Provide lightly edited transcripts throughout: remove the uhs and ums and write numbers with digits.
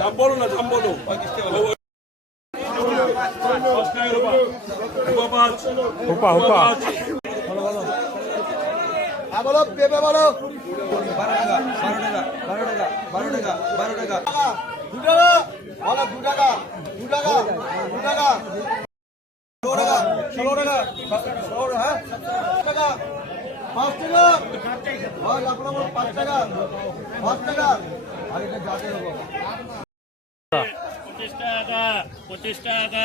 দাম বলো না, দাম বলো। বলো পেঁপে বলো 12 টাকা 2 টাকা বলো 2 টাকা 2 টাকা 2 টাকা 16 টাকা 16 হ্যাঁ টাকা 5 টাকা আর আপনার 5 টাকা 5 টাকা আর এটা যাতে হবে 25 টাকা 25 টাকা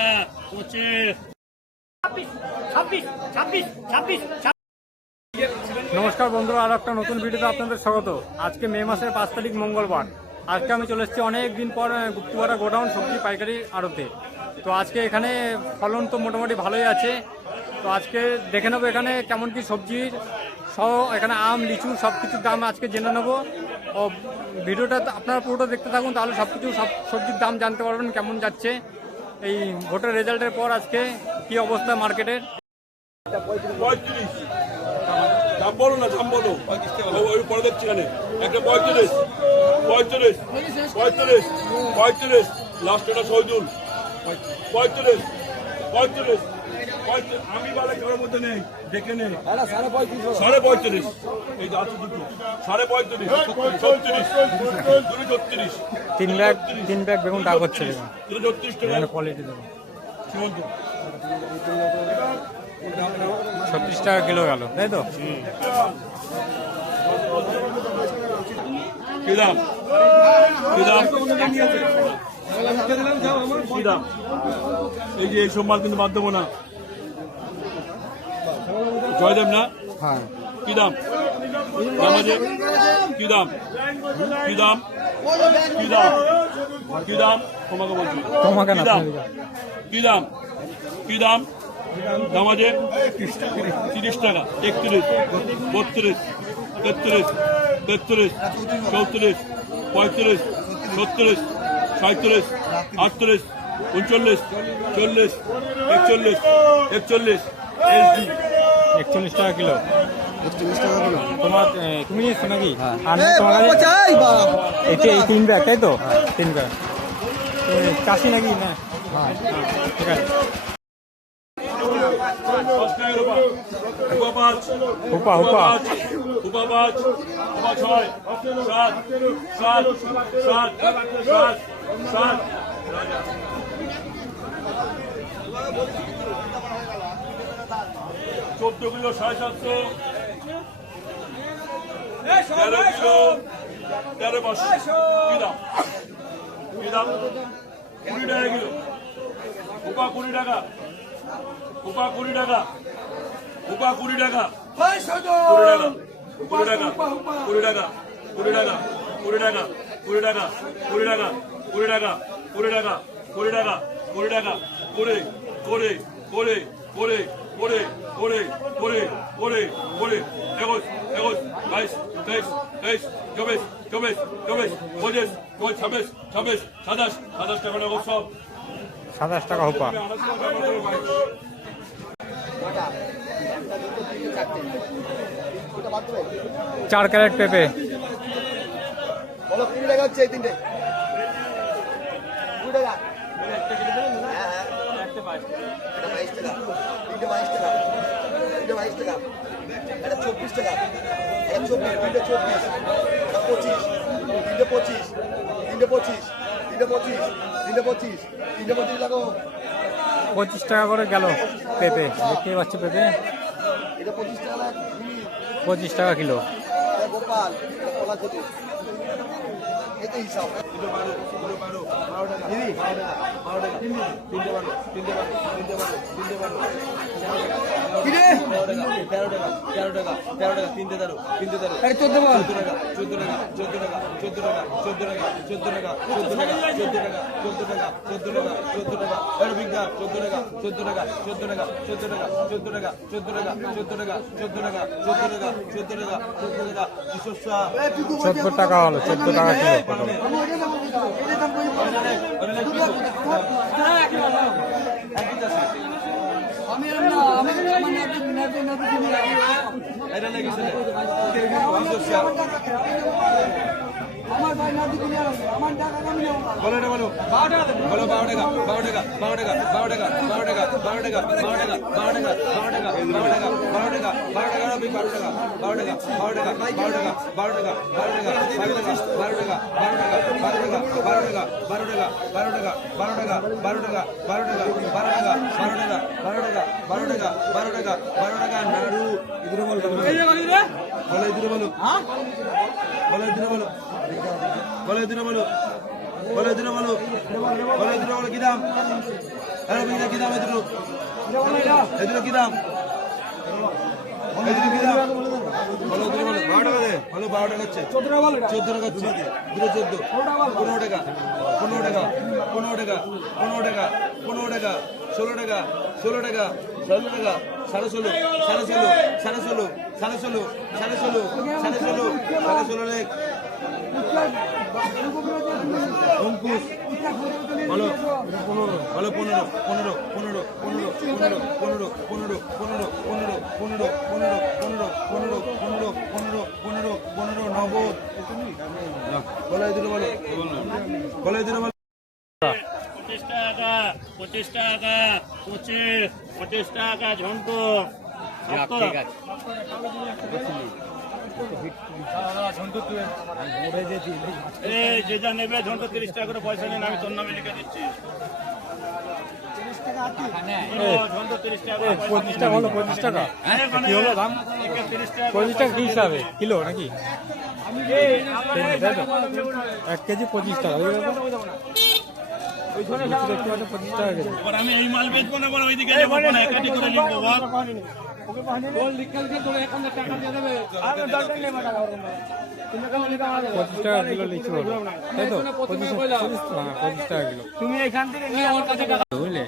25 26 26 26 নমস্কার বন্ধুরা, আর একটা নতুন ভিডিওতে আপনাদের স্বাগত। আজকে মে মাসের 5 তারিখ মঙ্গলবার। আজকে আমি চলে এসেছি অনেক দিন পর গুপ্তপাড়া গোডাউন সবজি পাইকারি আড়তে। তো আজকে এখানে ফলন তো মোটামুটি ভালোই আছে। তো আজকে দেখে নেবো এখানে কেমন কি সবজির সহ এখানে আম লিচু সব কিছুর দাম আজকে জেনে নেবো। ও ভিডিওটা আপনারা পুরোটা দেখতে থাকুন, তাহলে সব সবজির দাম জানতে পারবেন কেমন যাচ্ছে এই ভোটের রেজাল্টের পর আজকে কি অবস্থা মার্কেটের। 35 দাম বলো না, দাম বলো। ওই পরে দেখছি এখানে একটা 35 35 35 35 লাস্ট এটা শহীদুল 35 35 আমি বলে কারোর মধ্যে নেই, দেখে নেই 35.5 এই যে আছে দুটো 35.5 36 36 তিন ব্যাগ বেগুন ডাক হচ্ছে 36 টাকা কোয়ালিটি দেবো। সীমন্ত 36 টাকা কিলো গেল, তাই তো? কি দাম কি দাম কি দাম? এই যে এই সোমবার কিন্তু বাদ দেবো না। জয়দেব না? হ্যাঁ। কি দাম দাম আছে? কি দাম কি দাম কি দাম কি দাম? তোমাকে বলছি তোমাকে না, কি দাম কি দাম কি দাম দাম আছে 30 টাকা 31 32 33 33 34 35 37 37 38 39 40 41 41 এসডি 41 টাকা কিলো। তোমার তুমি নিয়েছো নাকি? এই 3 ব্যাগ, তাই তো? 3 ব্যাগ চাষি নাকি? না, ঠিক আছে। হুপা হুপা 14 কিলো 750 13 কিলো 13,500 কি দাম কি দাম? 20 টাকা কিলো হুপা 20 টাকা হুপা 20 টাকা হুপা 20 টাকা 20 টাকা 20 টাকা 20 টাকা 20 টাকা 20 টাকা 20 টাকা 20 টাকা 20 টাকা 20 টাকা 20 টাকা 20 টাকা করে করে করে করে করে করে করে করে করে 21 22 23 23 24 24 24 25 26 26 27 27 টাকা নেব সব 27 টাকা হুপা। 4 ক্যারেট পেঁপে বলো 20 টাকা হচ্ছে এই তিনটে 2 টাকা একটা কেটে দেবেন না? হ্যাঁ একটা 22 টাকা 22 টাকা 22 টাকা এটা 24 টাকা এটা 24 তিনটে 24 এটা 25 তিনটে 25 তিনটে 25 তিনটে 25 তিনটে 25 লাগো 25 টাকা করে গেল পেঁপে। দেখতে পাচ্ছি পেঁপে এটা 25 টাকা 25 টাকা কিলো। গোপাল এটা কলা কত এটা হিসাব 14 টাকা হলো, 14 টাকা কিলো পটল। কি দাম? কি দাম? এগুলো কি দাম? বলো 12 টাকা দে। বলো 12 টাকা হচ্ছে, 14 টাকা হচ্ছে, 14, 15 টাকা, 15 টাকা, 15 টাকা, 15 টাকা, 15 টাকা, 16 টাকা, 16 টাকা, 16 টাকা, 16.5, 16.5, 16.5, 16.5, 16.5, 16.5, 16.5 লেখ। অঙ্কুশ বলো 15, 15, 15, 15, 15, 15, 15, 15, 15, 15, 15, 15, 15, 15, 15, 15, 15, 90 বলো এই দুটো বলো, বলো এই দুটো বলো। 25 টাকা, 25 টাকা, 25, 25 টাকা ঝন্টু। ঠিক আছে। এই যে যা নেবে ঝন্টু 30 টাকা করে পয়সা নেন, আমি তোর নামে লিখে দিচ্ছি। ঝন্টু 30 টাকা করে পয়সা 25 টাকা হলো, 25 টাকা কি হলো দাম? 30 টাকা 25 টাকা কি হিসাবে কিলো নাকি? তাই তো? 1 কেজি 25 টাকা। ওই ধরে দেখতে পাচ্ছ 25 টাকা কেজি। এবার আমি এই মাল বেচবো না, বড় ওইদিকে যাবো না, একাটি করে লিখবো বল। 25 টাকা কিলো লিচু হলো, তাই তো? 25 টাকা কিলো। তুমি এখান থেকে নিয়ে আমার কাছে টাকা বুঝলে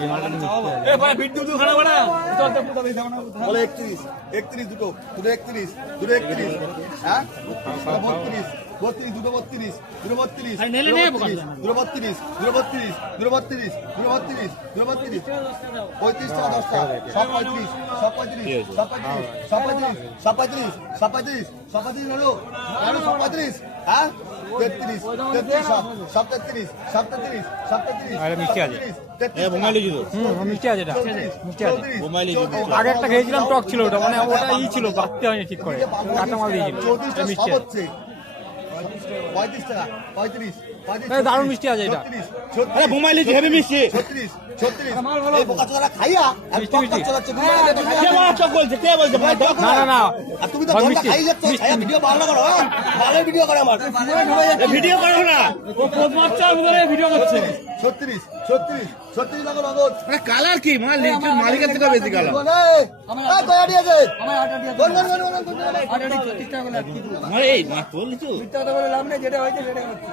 এই মালটা নিতে হবে। বলে 31, 31 দুটো, দুটো 31, দুটো 31, হ্যাঁ 32, 32, দুটো 32, দুটো 32, দুটো 32, দুটো 32, দুটো 32, দুটো 32, দুটো 32, 35 টাকা 10 টাকা, সব 35, সব 35, সব 35, সব 35, সব 35, সব 35, সব 35 হলো, সব 35, হ্যাঁ 33, 33, সব 33, সব 33, সব 33, আরে মিষ্টি আছে। 33, মিষ্টি আছে এটা, মিষ্টি আছে। আগে একটা খেয়েছিলাম, টক ছিল ওটা, মানে ওটা ছিল, বাড়তে হয়নি ঠিক করে, কাঁচা মাল দিয়েছিল। 34টা মিষ্টি সব আছে, হচ্ছে 35 টাকা, 35, 35, এই দারুণ মিষ্টি আছে এটা। 36, আরে বোমাই লিচি হেভি মিষ্টি, 36, 36, এই বোকা চোদারা খাইয়া আর মিষ্টি, টক মিষ্টি। চোদাচ্ছে, কে বলা চক বলছে, কে বলছে ভাই টক না না না, আর তুমি তো ভাই গন্ধা মিষ্টি, খাই যাচ্ছ, ছায়া ভিডিও ভালো করো, হ্যাঁ ভালো ভিডিও করে আমার ভিডিও করো না, ও পোদ মারছে আর ধরে ভিডিও করছে। 36, 36, 36 টাকা নগদ। কালার কি মাল লিচুর মালিকের থেকে বেশি কালার। আমার কয় আটি আছে? আমার 8 আটি আছে। আমার এই মা তোর লিচু মিথ্যা কথা বলে লাভ নেই, যেটা হয়েছে সেটাই হচ্ছে।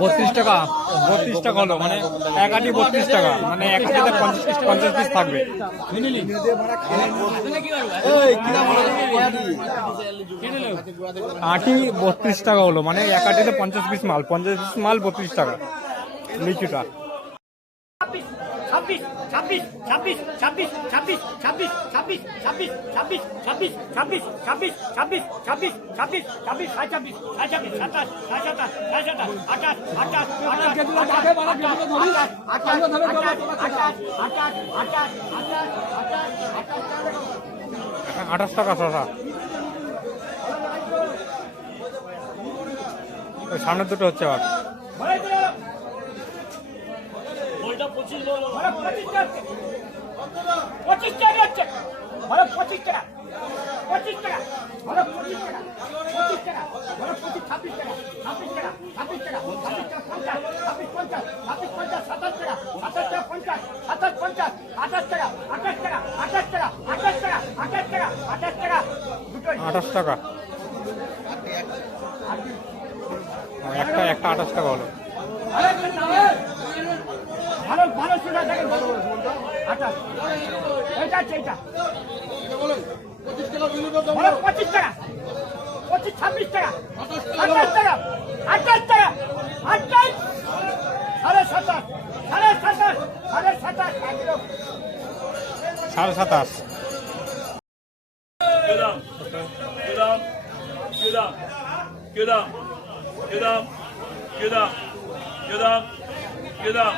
32 টাকা, 32 টাকা হলো, মানে এক আটি 32 টাকা, মানে এক আটিতে 50 পিস থাকবে। আটি 32 টাকা হলো, মানে এক আটিতে 50 পিস মাল, 50 পিস মাল 32 টাকা লিচুটা। 26, 26, 26, 26, 26, 26, 26, 26, 26, 26, 26, 26, 26, 26, 26, 26, 26, 27, 28, 28 টাকা শশা। ওই সামনের দুটো হচ্ছে আবার। ওইটা 25 বলো, 25 টাকা, 25 টাকা হচ্ছে, 25 টাকা, 25 টাকা, 25 টাকা, 25 টাকা, 26 টাকা, 26 টাকা, 26 টাকা, 26 টাকা, 50, 26, 50, 26, 50, 27 টাকা, 27 টাকা 50, 27, 50, 28 টাকা, 28 টাকা, 28 টাকা, 28 টাকা, 28 টাকা, 28 টাকা, দুটোই 28 টাকা, একটা 28 টাকা হলো। ভালো ভালো সুন্দর দেখেন, 28, এইটা আছে এইটা, ভালো 25 টাকা 25 26 টাকা 28 টাকা 28 টাকা 28 সাড়ে 27 সাড়ে 27 সাড়ে 27 একদম 27.5 Gedam. Gedam. Gedam. Gedam. Gedam. Gedam. Gedam. Gedam.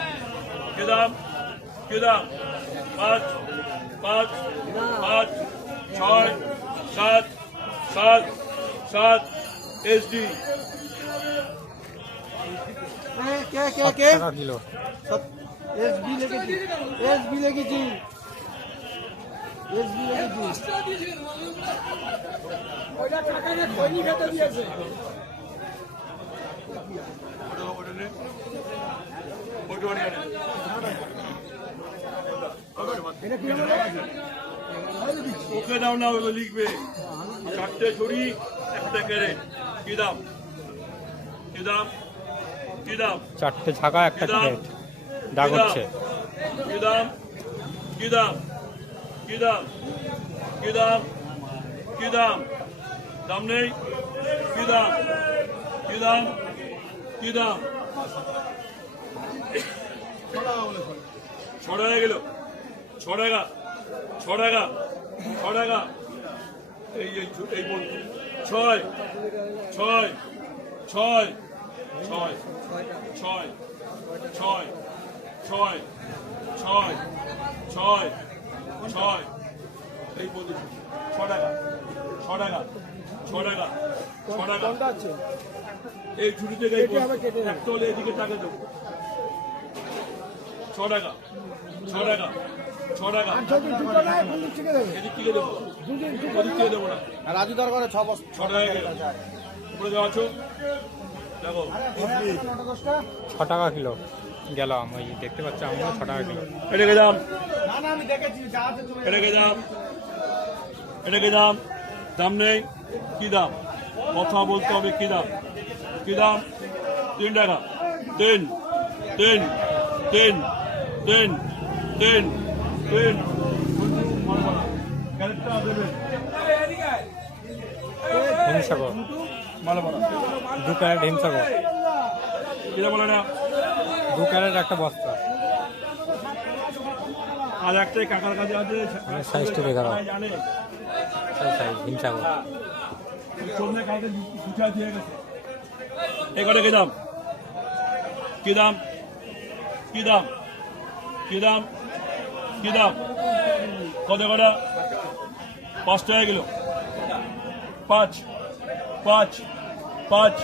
Gedam. Gedam. 5 5 5 6 7 7 7 SD. কে 7 টাকা কিলো। এসবি লিখেছি এসবি লিখেছি এসবি লিখেছি ওইটা টাকা নিয়ে খৈনি খেতে দিয়েছে ওকে দাও না, ওগুলো লিখবে। 4টে ছড়ি, একটা ক্যারেট। কি দাম? কি দাম? কি দাম? 4টে ছাকা, একটা ক্যারেট। দাগ হচ্ছে। কি দাম? কি দাম? কি দাম? কি দাম? কি দাম? দাম নেই? কি দাম? কি দাম? কি দাম? 6 টাকা গেল। 6 টাকা। 6 টাকা। 6 টাকা। এই বল। 6 6 6 6 6 6 6 6 6 6 এই বল। 6 টাকা। 6 টাকা। 6 টাকা। 6 টাকা। এই ছুরি থেকে একটা হলে এদিকে টাকা দেবো। 6 টাকা। 6 টাকা। 6 টাকা। এদিক থেকে দেবো। ওদিক থেকে দেবো না। রাজু দরকারে 6 বছর 6 টাকা গেল। উপরে যাওয়া আছো দেখো। 6 টাকা কিলো গেলাম, ওই দেখতে পাচ্ছি আমরা 6 টাকা কিলো। এটাকে দাম। না না আমি দেখেছি যাতে তুমি এটাকে দাম। এটাকে দাম। দাম নেই? কি দাম? কথা বলতে হবে। কি দাম? কি দাম? 3 টাকা। 3 3 3 3 3 3 ক্যারেক্টার দেবেন। হিমসাগর ভালো বড় 2 ক্যারেট হিমসাগর, এটা বলে না। 2 ক্যারেট একটা বস্তা। আর একটাই কাকার কাছে আছে। সাইজটা দেখাও। জানে সাইজ হিমসাগর। সামনে কাউকে গুছা দিয়ে গেছে। এগুলো কি দাম? কি দাম? কি দাম? কি দাম? কি দাম? কত কটা? 5 টাকা কিলো। 5 5 5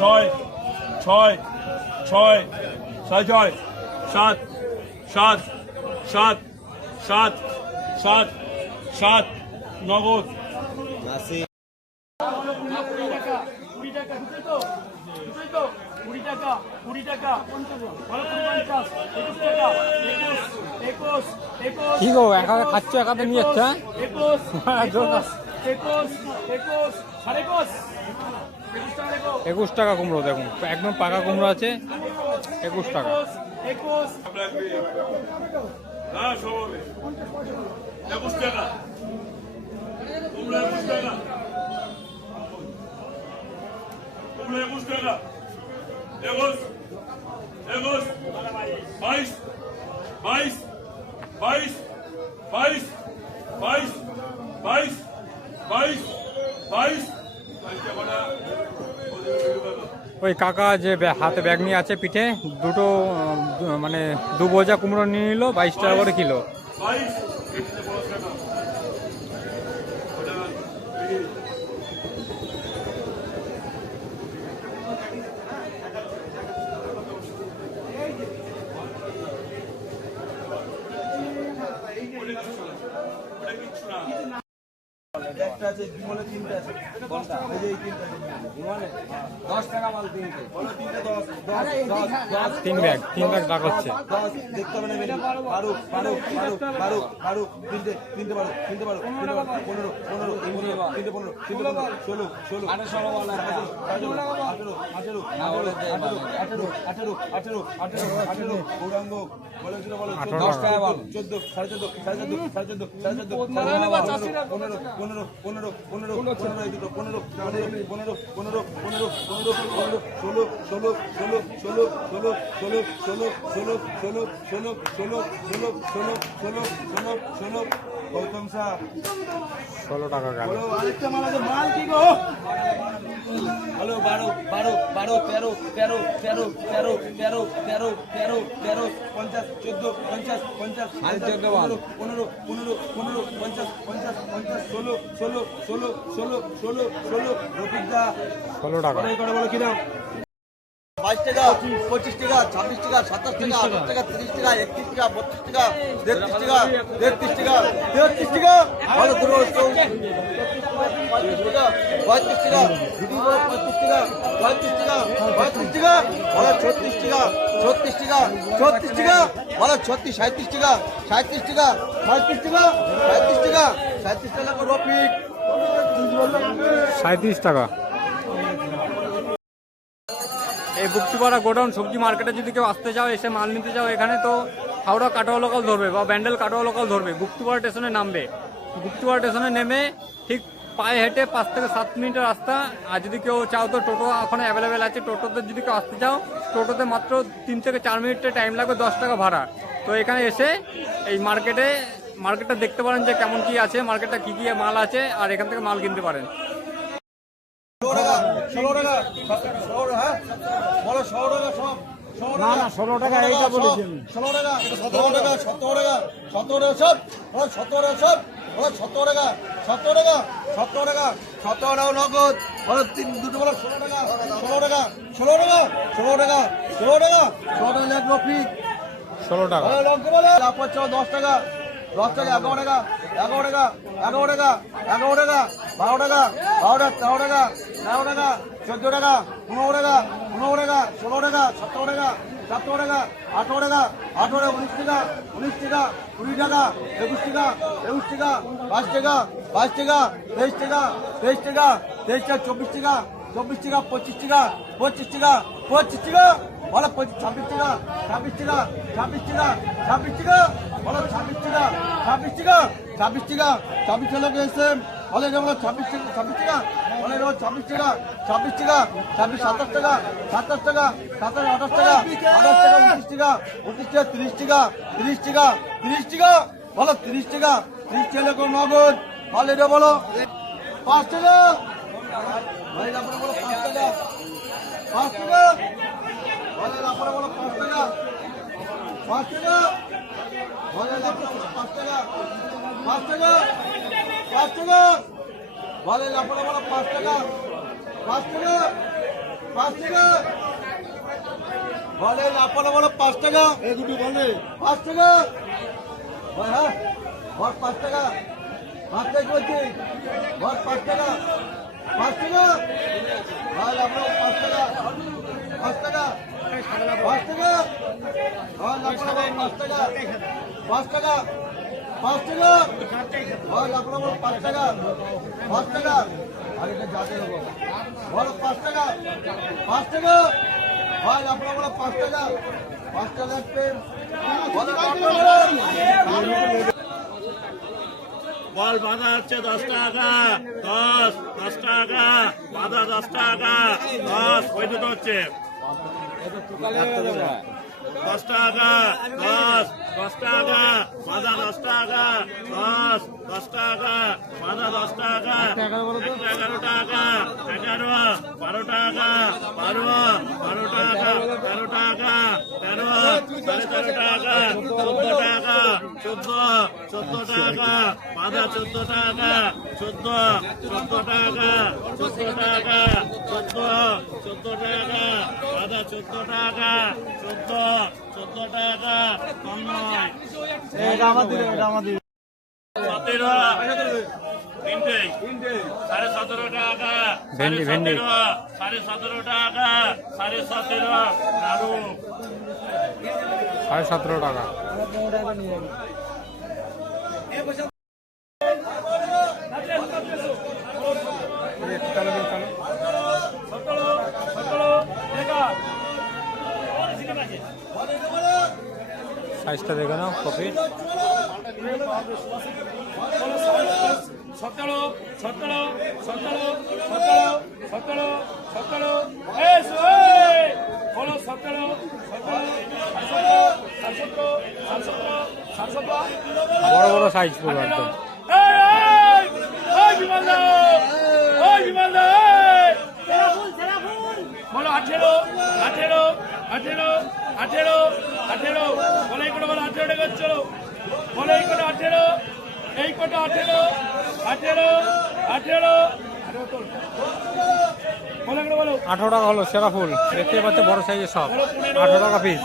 6 6 6 6 7 7 7 7 7 7 নগদ। 80 20 টাকা 20 টাকা দুটোই তো 20 টাকা 20 টাকা ভালো 50 21 টাকা 21 21 কি গো, একা খাচ্ছ, একাতে নিয়ে যাচ্ছে? 21 21 21 সাড়ে 21 টাকা লেখো 21 টাকা কুমড়ো, দেখুন একদম পাকা কুমড়ো আছে। 21 টাকা। 21 হ্যাঁ সব হবে। 21 টাকা। তোমরা 21 টাকা। তোমরা 21 টাকা। 21 21 22 22 22 22 22 22 22 22 ওই কাকা যে হাতে ব্যাগ নিয়ে আছে পিঠে, দুটো মানে 2 বোঝা কুমড়ো নিয়ে নিল, 22 টাকা করে কিলো। 22 একটা আছে বিমলে 3টে আছে কোনটা এই যে এই 3টে বিমলে 10 টাকা মাল 3টে বলো 3টে 10 10 3 ব্যাগ দাগ হচ্ছে। 10 দেখতে হবে না মেনু ফারুক ফারুক ফারুক ফারুক ফারুক তিনটে 12 15 15 তিনটে 15 16 18 গৌরাঙ্গ বলো 10 টাকা বল 14 14.5 গৌতম শাহ 16 টাকা গেল। বলো আরেকটা মাল আছে মাল কি গো হ্যালো 12 13 50 14 50 15 15 16 রফিক দা 16 টাকা। বলো কিনা 22 টাকা 25 টাকা 26 টাকা 27 টাকা 28 টাকা 30 টাকা 31 টাকা 32 টাকা 33 টাকা 33 টাকা 33 টাকা ভালো ধরো 35 টাকা 35 টাকা দুটি বড় 35 টাকা 35 টাকা 35 টাকা ভালো 36 টাকা 36 টাকা 36 টাকা ভালো 36 37 টাকা 37 টাকা 37 টাকা 37 টাকা 37 টাকা রফিক 37 টাকা। এই গুপ্তিপাড়া গোডাউন সবজি মার্কেটে যদি কেউ আসতে চাও, এসে মাল নিতে চাও, এখানে তো হাওড়া কাটোয়া লোকাল ধরবে বা ব্যান্ডেল কাটোয়া লোকাল ধরবে, গুপ্তিপাড়া স্টেশনে নামবে। গুপ্তিপাড়া স্টেশনে নেমে ঠিক পায়ে হেঁটে 5 থেকে 7 মিনিটের রাস্তা। আর যদি কেউ চাও তো টোটো এখন অ্যাভেলেবেল আছে, টোটোতে যদি কেউ আসতে চাও টোটোতে মাত্র 3 থেকে 4 মিনিটের টাইম লাগবে, 10 টাকা ভাড়া। তো এখানে এসে এই মার্কেটটা দেখতে পারেন যে কেমন কি আছে, মার্কেটটা কি কি মাল আছে, আর এখান থেকে মাল কিনতে পারেন। 16 টাকা হ্যাঁ বলো 16 টাকা সব না না 16 টাকা এইটা বলেছি আমি। 16 টাকা 17 টাকা 17 টাকা 17 টাকা সব 17 টাকা সব 17 টাকা 17 টাকা 17 টাকা 17 টাকা নগদ বলো দুটো বলো 16 টাকা 16 টাকা 16 টাকা 16 টাকা 16 টাকা 16 টাকা লেখ রফিক 16 টাকা। লক্ষ বলে তারপর 10 টাকা 10 টাকা 11 টাকা 11 টাকা 11 টাকা 11 টাকা 12 টাকা 12 টাকা 13 টাকা 13 টাকা 14 টাকা 15 টাকা 15 টাকা 16 টাকা 17 টাকা 17 টাকা 18 টাকা 18 19 টাকা 19 টাকা 20 টাকা 21 টাকা 21 টাকা 22 টাকা 22 টাকা 23 টাকা 23 টাকা 23 টাকা 24 টাকা 24 টাকা 25 টাকা 25 টাকা 25 টাকা বলো 26 টাকা 26 টাকা 26 টাকা 26 টাকা বলো 26 টাকা 26 টাকা 26 টাকা 26 টাকা এসে বলে যেমন 26 টাকা 26 টাকা বলে 26 টাকা 26 টাকা 26 27 টাকা 27 টাকা 27 28 টাকা 28 টাকা 29 টাকা 29 টাকা 30 টাকা 30 টাকা 30 টাকা বলো 30 টাকা 30 টাকা করে নগদ বলে এটা বলো 5 টাকা ভাই আপনারা বলো 5 টাকা 5 টাকা বলে আপনারা বলো 5 টাকা 5 টাকা বলে আপনারা 5 টাকা 5 টাকা 5 টাকা বলে আপনারা বলো 5 টাকা 5 টাকা 5 টাকা বলে আপনারা বলো 5 টাকা এই দুটো বলে 5 টাকা বল হ্যাঁ বল 5 টাকা 5 টাকা বলছি বল 5 টাকা 5 টাকা বলে আপনারা 5 টাকা 5 টাকা 5 টাকা বল আপনারা 5 টাকা 5 টাকা 5 টাকা বল আপনারা 5 টাকা 5 টাকা আরে এটা যাতে হবে বল 5 টাকা 5 টাকা বল আপনারা 5 টাকা 5 টাকা পেন বল বল বাঁধা হচ্ছে 10 টাকা 10 টাকা বাঁধা 10 টাকা 10 ওই দুটো হচ্ছে 10 টাকা 10 টাকা বাঁধা 10 টাকা 10 টাকা বাঁধা 10 টাকা 11 টাকা 11 12 টাকা 12 টাকা 13 টাকা 13 13.5 টাকা 14 টাকা 14 টাকা বাঁধা 14 টাকা 14 টাকা 14 টাকা 14 টাকা বাঁধা 14 টাকা 14 টাকা কম নয় 17 তিনটে 17.5 টাকা ভেন্ডি 17.5 টাকা 17.5 নাড়ু 17.5 টাকা। চলো দিন চলো। 17 দেখা সাইজটা দেখে নাও কপি। 17 বড় বড় সাইজ পুরো একদম। বলো 18 বলে এই কটা বলো 18 টাকা চলো বলে এই কটা 18 এই কটা 18 বলে এগুলো বলো 18 টাকা হলো সেরা ফুল, দেখতে পাচ্ছ বড় সাইজের সব 18 টাকা পিস।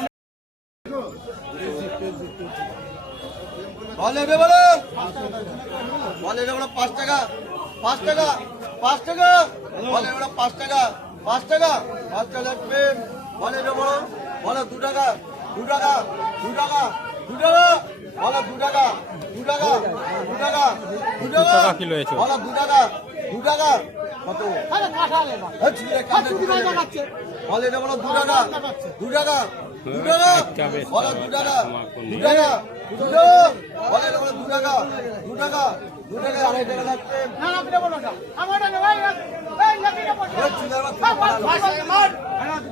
বলে রে বলো বলে রে বলো 5 টাকা 5 টাকা 5 টাকা বলে রে বলো 5 টাকা 5 টাকা 5 টাকা লাগবে বলে রে বলো বলে 2 টাকা 2 টাকা 2 টাকা 2 টাকা বলে 2 টাকা 2 টাকা 2 টাকা 2 টাকা টাকা কিলো হয়েছে। বলে 2 টাকা 2 টাকা কত বলে রে বলো 2 টাকা 2 টাকা 2 টাকা বলে 2 টাকা 2 টাকা 2 টাকা বলে রে বলো 2 টাকা 2 টাকা 2 টাকা আড়াই টাকা লাগবে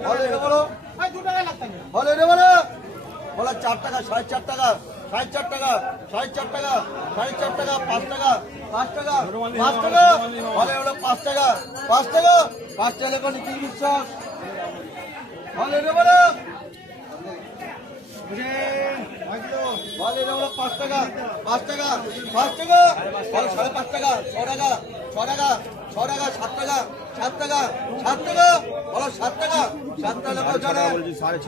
বলে রে বলো বলে রে বলো বলে 4 টাকা 4.5 টাকা 4.5 টাকা 4.5 টাকা 4.5 টাকা 5 টাকা 5 টাকা 5 টাকা বলে হলো 5 টাকা 5 টাকা 5 টাকা লেখো নিখিল বিশ্বাস বলে রে বলো বলে রে বলো 5 টাকা 5 টাকা 5 টাকা বলে 5.5 টাকা 6 টাকা 6 টাকা 6 টাকা 7 টাকা 7 টাকা 7 টাকা বলো 7 টাকা 7 টাকা লেখো জানে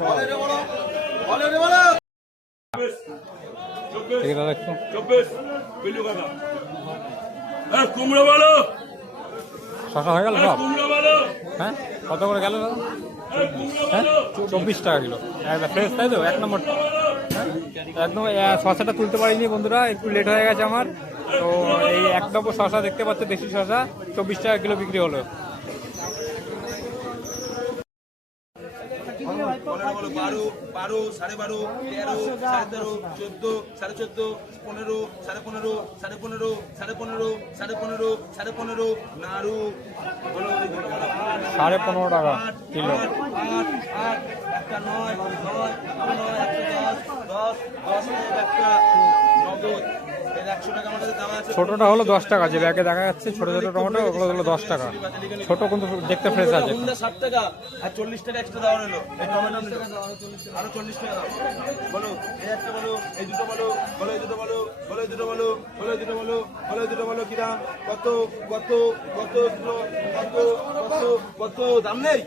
বলে রে বলো বলে রে বলো 24 বিল্লু কাকা কুমড়ো বলো শশা হয়ে গেল সব? কুমড়ো বলো হ্যাঁ কত করে গেল দাদা? কুমড়ো হ্যাঁ বলো 24 টাকা কিলো একদম ফ্রেশ, তাই তো? এক নম্বর একদম শশাটা তুলতে পারিনি বন্ধুরা, একটু লেট হয়ে গেছে আমার। তো এই এক ডবো শশা দেখতে পাচ্ছ, দেশি শশা 24 টাকা কিলো বিক্রি হলো। বলো 12, 12, 12.5, 13, 13.5, 14, 14.5, 15, 15.5, 15.5, 15.5, 15.5, নাড়ু বলো 15.5 টাকা কিলো। 8, একটা 9, 10, 10 একটা নগদ 100 টাকা আমাদের দেওয়া আছে। ছোটটা হলো 10 টাকা, যে ব্যাগে দেখা যাচ্ছে ছোট ছোট টমেটো, ওগুলো হলো 10 টাকা। ছোট কিন্তু দেখতে ফ্রেশ আছে। হুন্ডা 60 টাকা আর 40 টাকা এক্সট্রা দেওয়া হলো। এই টমেটো আরো 40 টাকা দাও বলো। এই একটা বলো, এই দুটো বলো, বলো এই দুটো বলো, বলো এই দুটো বলো, বলো এই দুটো বলো, বলো এই দুটো বলো কি দাম? কত কত কত কিলো কত কত কত দাম নেই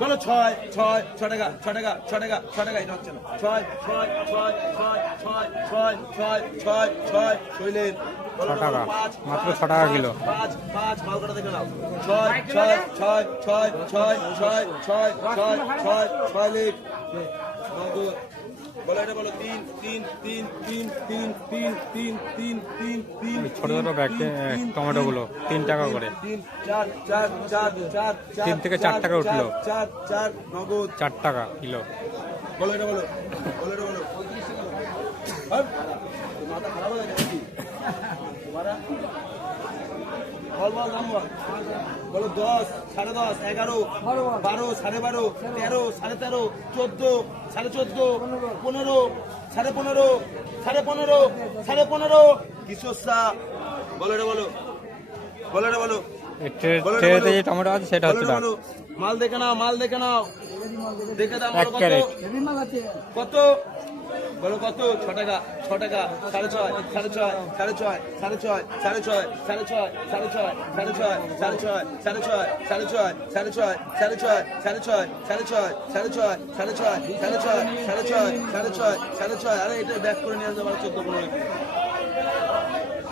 বলো। 6 টাকা 6 টাকা 6 টাকা 6 টাকা এটা হচ্ছে না। 6 শৈলেন 6 টাকা, মাত্র 6 টাকা কিলো। 5 মাল কটা দেখে নাও। 6 লেখ নগদ বলো। এটা বলো 3 ছোট ছোট ব্যাগ টমেটো গুলো 3 টাকা করে, 3 থেকে 4 টাকা উঠলো। 4 নগদ 4 টাকা কিলো। বলো। এটা বলো, বলো এটা বলো। মাথা খারাপ হয়ে গেছে বল দাম বল। বলো 10, 10.5, 11, 12, 12.5, 13, 13.5, 14, 14.5, 15, 15.5, 15.5 কিশোরসা বলো। এটা বলো, বলো এটা বলো। ট্রেতে যে টমেটো আছে সেটা হচ্ছে দাম। মাল দেখে নাও, মাল দেখে নাও, দেখে দাম বলো। 1 ক্যারেট কত বলো কত? 6 টাকা 6 টাকা 6.5 6.5 6.5 6.5 6.5 6.5 6.5 6.5 6.5 6.5 6.5 6.5 6.5 6.5 6.5 6.5 6.5 আরে এটা ব্যাক করে নিয়ে আসতে পারো 14-15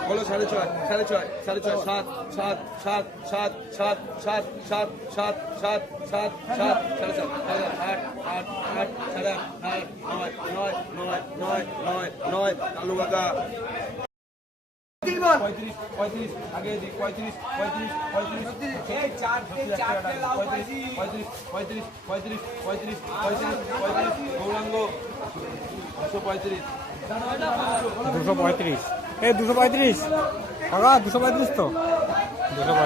বলো। 6.5 7 7 7 7 7 7 7 7 7 7 7 7 7 8 8 8 9 9 9 9 9 9 কালু কাকা পঁয়ত্রিশ পঁয়ত্রিশ আগে দিক পঁয়ত্রিশ পঁয়ত্রিশ পঁয়ত্রিশ পঁয়ত্রিশ পঁয়ত্রিশ পঁয়ত্রিশ পঁয়ত্রিশ পঁয়ত্রিশ পঁয়ত্রিশ গৌরাঙ্গ 235 235 এই 235 কাকা 235 তো 235